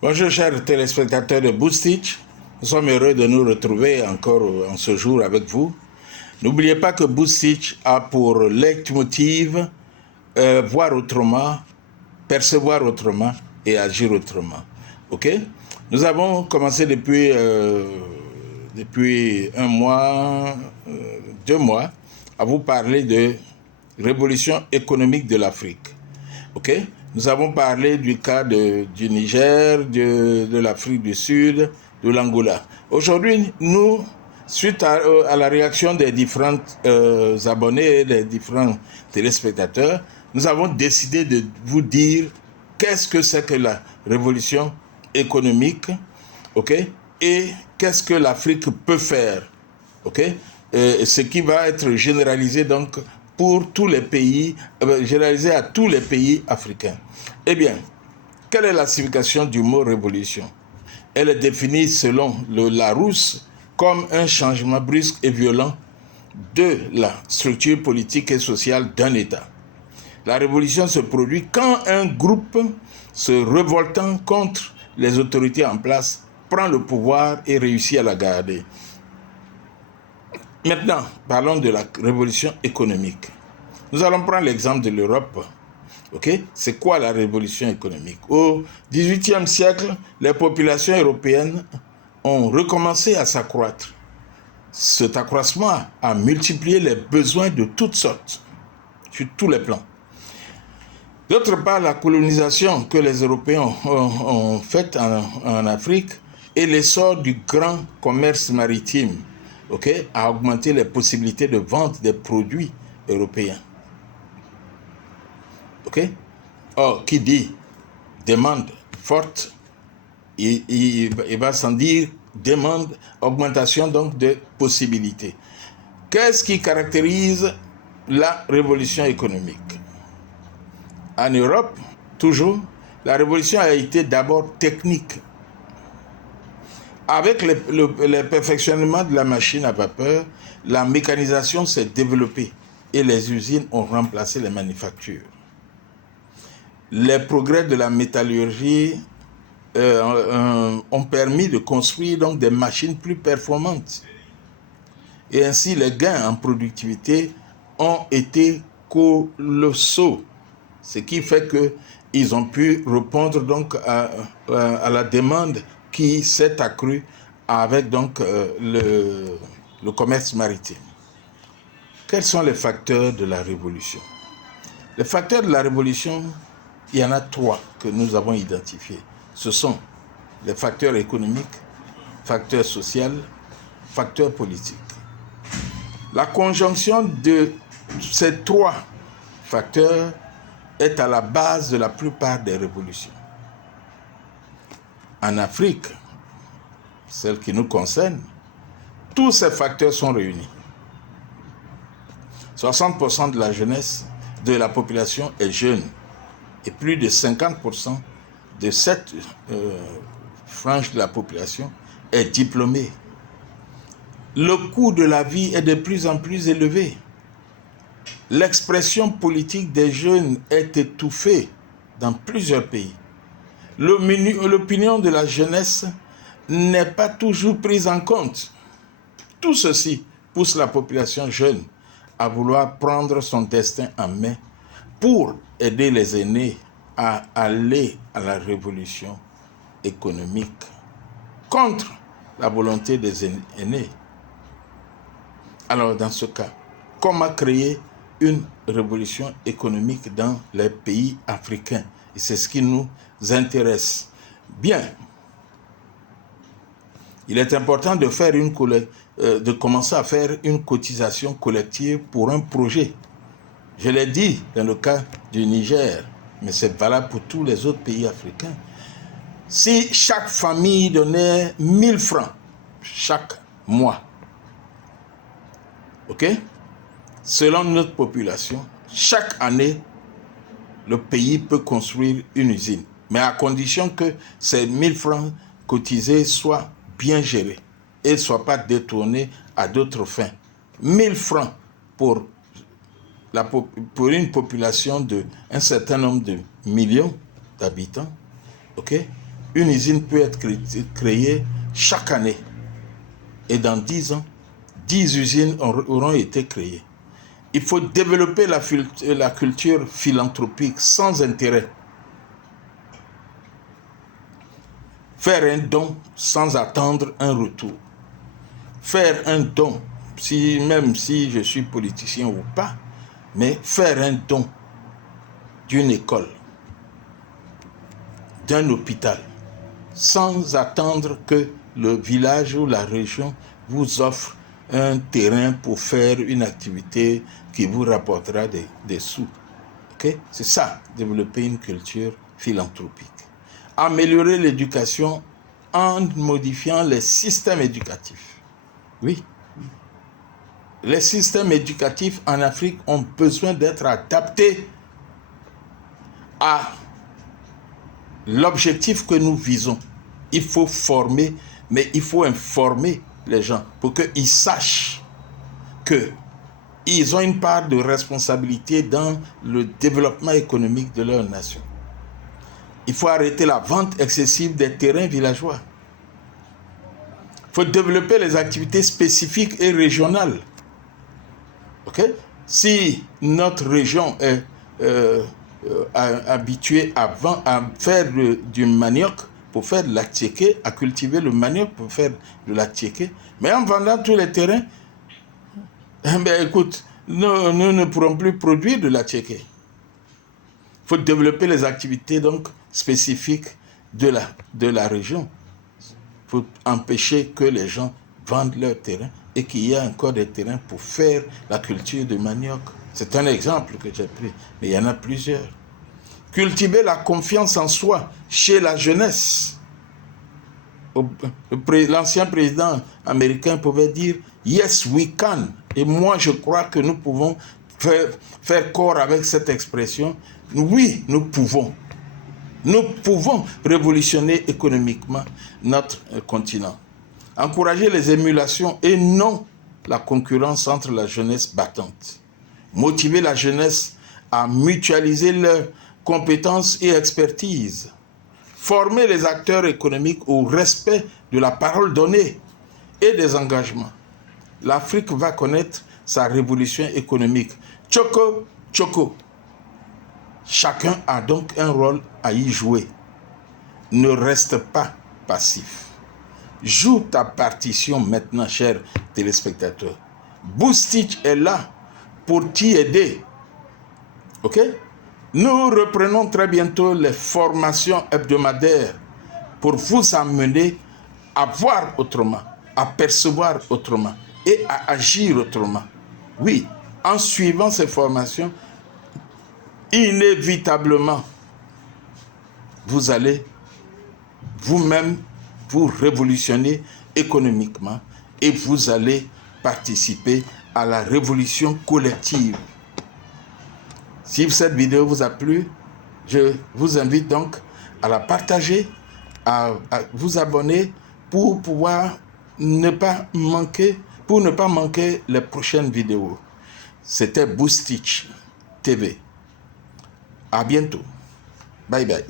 Bonjour chers téléspectateurs de Boostitch, nous sommes heureux de nous retrouver encore en ce jour avec vous. N'oubliez pas que Boostitch a pour leitmotiv voir autrement, percevoir autrement et agir autrement. Ok? Nous avons commencé depuis un mois, 2 mois, à vous parler de révolution économique de l'Afrique. Ok? Nous avons parlé du cas du Niger, de l'Afrique du Sud, de l'Angola. Aujourd'hui, nous, suite à la réaction des différents abonnés, des différents téléspectateurs, nous avons décidé de vous dire qu'est-ce que c'est que la révolution économique, ok? Et qu'est-ce que l'Afrique peut faire, ok? Ce qui va être généralisé donc pour tous les pays, généralisé à tous les pays africains. Eh bien, quelle est la signification du mot révolution? Elle est définie selon le Larousse comme un changement brusque et violent de la structure politique et sociale d'un État. La révolution se produit quand un groupe se révoltant contre les autorités en place prend le pouvoir et réussit à la garder. Maintenant, parlons de la révolution économique. Nous allons prendre l'exemple de l'Europe. Okay? C'est quoi la révolution économique? Au XVIIIe siècle, les populations européennes ont recommencé à s'accroître. Cet accroissement a multiplié les besoins de toutes sortes, sur tous les plans. D'autre part, la colonisation que les Européens ont faite en Afrique et l'essor du grand commerce maritime, a augmenté les possibilités de vente des produits européens. Or, qui dit demande forte, il va sans dire demande, augmentation donc de possibilités. Qu'est-ce qui caractérise la révolution économique? En Europe, toujours, la révolution a été d'abord technique. Avec le perfectionnement de la machine à vapeur, la mécanisation s'est développée et les usines ont remplacé les manufactures. Les progrès de la métallurgie ont permis de construire donc des machines plus performantes. Et ainsi, les gains en productivité ont été colossaux. Ce qui fait qu'ils ont pu répondre donc à la demande qui s'est accrue avec donc le commerce maritime. Quels sont les facteurs de la révolution? Les facteurs de la révolution, il y en a 3 que nous avons identifiés. Ce sont les facteurs économiques, facteurs sociaux, facteurs politiques. La conjonction de ces 3 facteurs est à la base de la plupart des révolutions. En Afrique, celle qui nous concerne, tous ces facteurs sont réunis. 60% de la jeunesse, de la population est jeune et plus de 50% de cette frange de la population est diplômée. Le coût de la vie est de plus en plus élevé. L'expression politique des jeunes est étouffée dans plusieurs pays. L'opinion de la jeunesse n'est pas toujours prise en compte. Tout ceci pousse la population jeune à vouloir prendre son destin en main pour aider les aînés à aller à la révolution économique contre la volonté des aînés. Alors, dans ce cas, comment créer une révolution économique dans les pays africains? Et c'est ce qui nous intéresse. Bien, il est important de commencer à faire une cotisation collective pour un projet. Je l'ai dit dans le cas du Niger, mais c'est valable pour tous les autres pays africains. Si chaque famille donnait 1000 francs chaque mois, selon notre population, chaque année, le pays peut construire une usine, mais à condition que ces 1000 francs cotisés soient bien gérés et ne soient pas détournés à d'autres fins. 1000 francs pour une population d'un certain nombre de millions d'habitants, une usine peut être créée chaque année. Et dans 10 ans, 10 usines auront été créées. Il faut développer la culture philanthropique sans intérêt. Faire un don sans attendre un retour. Faire un don, même si je suis politicien ou pas, mais faire un don d'une école, d'un hôpital, sans attendre que le village ou la région vous offre un terrain pour faire une activité qui vous rapportera des sous. Okay? C'est ça, développer une culture philanthropique. Améliorer l'éducation en modifiant les systèmes éducatifs. Oui. Les systèmes éducatifs en Afrique ont besoin d'être adaptés à l'objectif que nous visons. Il faut former, mais il faut informer les gens pour qu'ils sachent qu'ils ont une part de responsabilité dans le développement économique de leur nation. Il faut arrêter la vente excessive des terrains villageois. Il faut développer les activités spécifiques et régionales. Okay? Si notre région est habituée à faire du manioc pour faire de l'attiéké, à cultiver le manioc pour faire de l'attiéké, mais en vendant tous les terrains, écoute, nous ne pourrons plus produire de l'attiéké. Il faut développer les activités donc spécifiques de la région pour empêcher que les gens vendent leurs terrains et qu'il y ait encore des terrains pour faire la culture de manioc. C'est un exemple que j'ai pris, mais il y en a plusieurs. Cultiver la confiance en soi chez la jeunesse. L'ancien président américain pouvait dire « Yes, we can ». Et moi, je crois que nous pouvons faire corps avec cette expression. Oui, nous pouvons. Nous pouvons révolutionner économiquement notre continent. Encourager les émulations et non la concurrence entre la jeunesse battante. Motiver la jeunesse à mutualiser leurs compétences et expertise. Former les acteurs économiques au respect de la parole donnée et des engagements. L'Afrique va connaître sa révolution économique. Tchoko, tchoko. Chacun a donc un rôle à y jouer. Ne reste pas passif. Joue ta partition maintenant, chers téléspectateurs. Boostich est là pour t'y aider. Ok? Nous reprenons très bientôt les formations hebdomadaires pour vous amener à voir autrement, à percevoir autrement et à agir autrement. Oui, en suivant ces formations, inévitablement, vous allez vous-même vous révolutionner économiquement et vous allez participer à la révolution collective. Si cette vidéo vous a plu, je vous invite donc à la partager, à vous abonner pour pouvoir ne pas manquer les prochaines vidéos. C'était Boostich TV. À bientôt. Bye bye.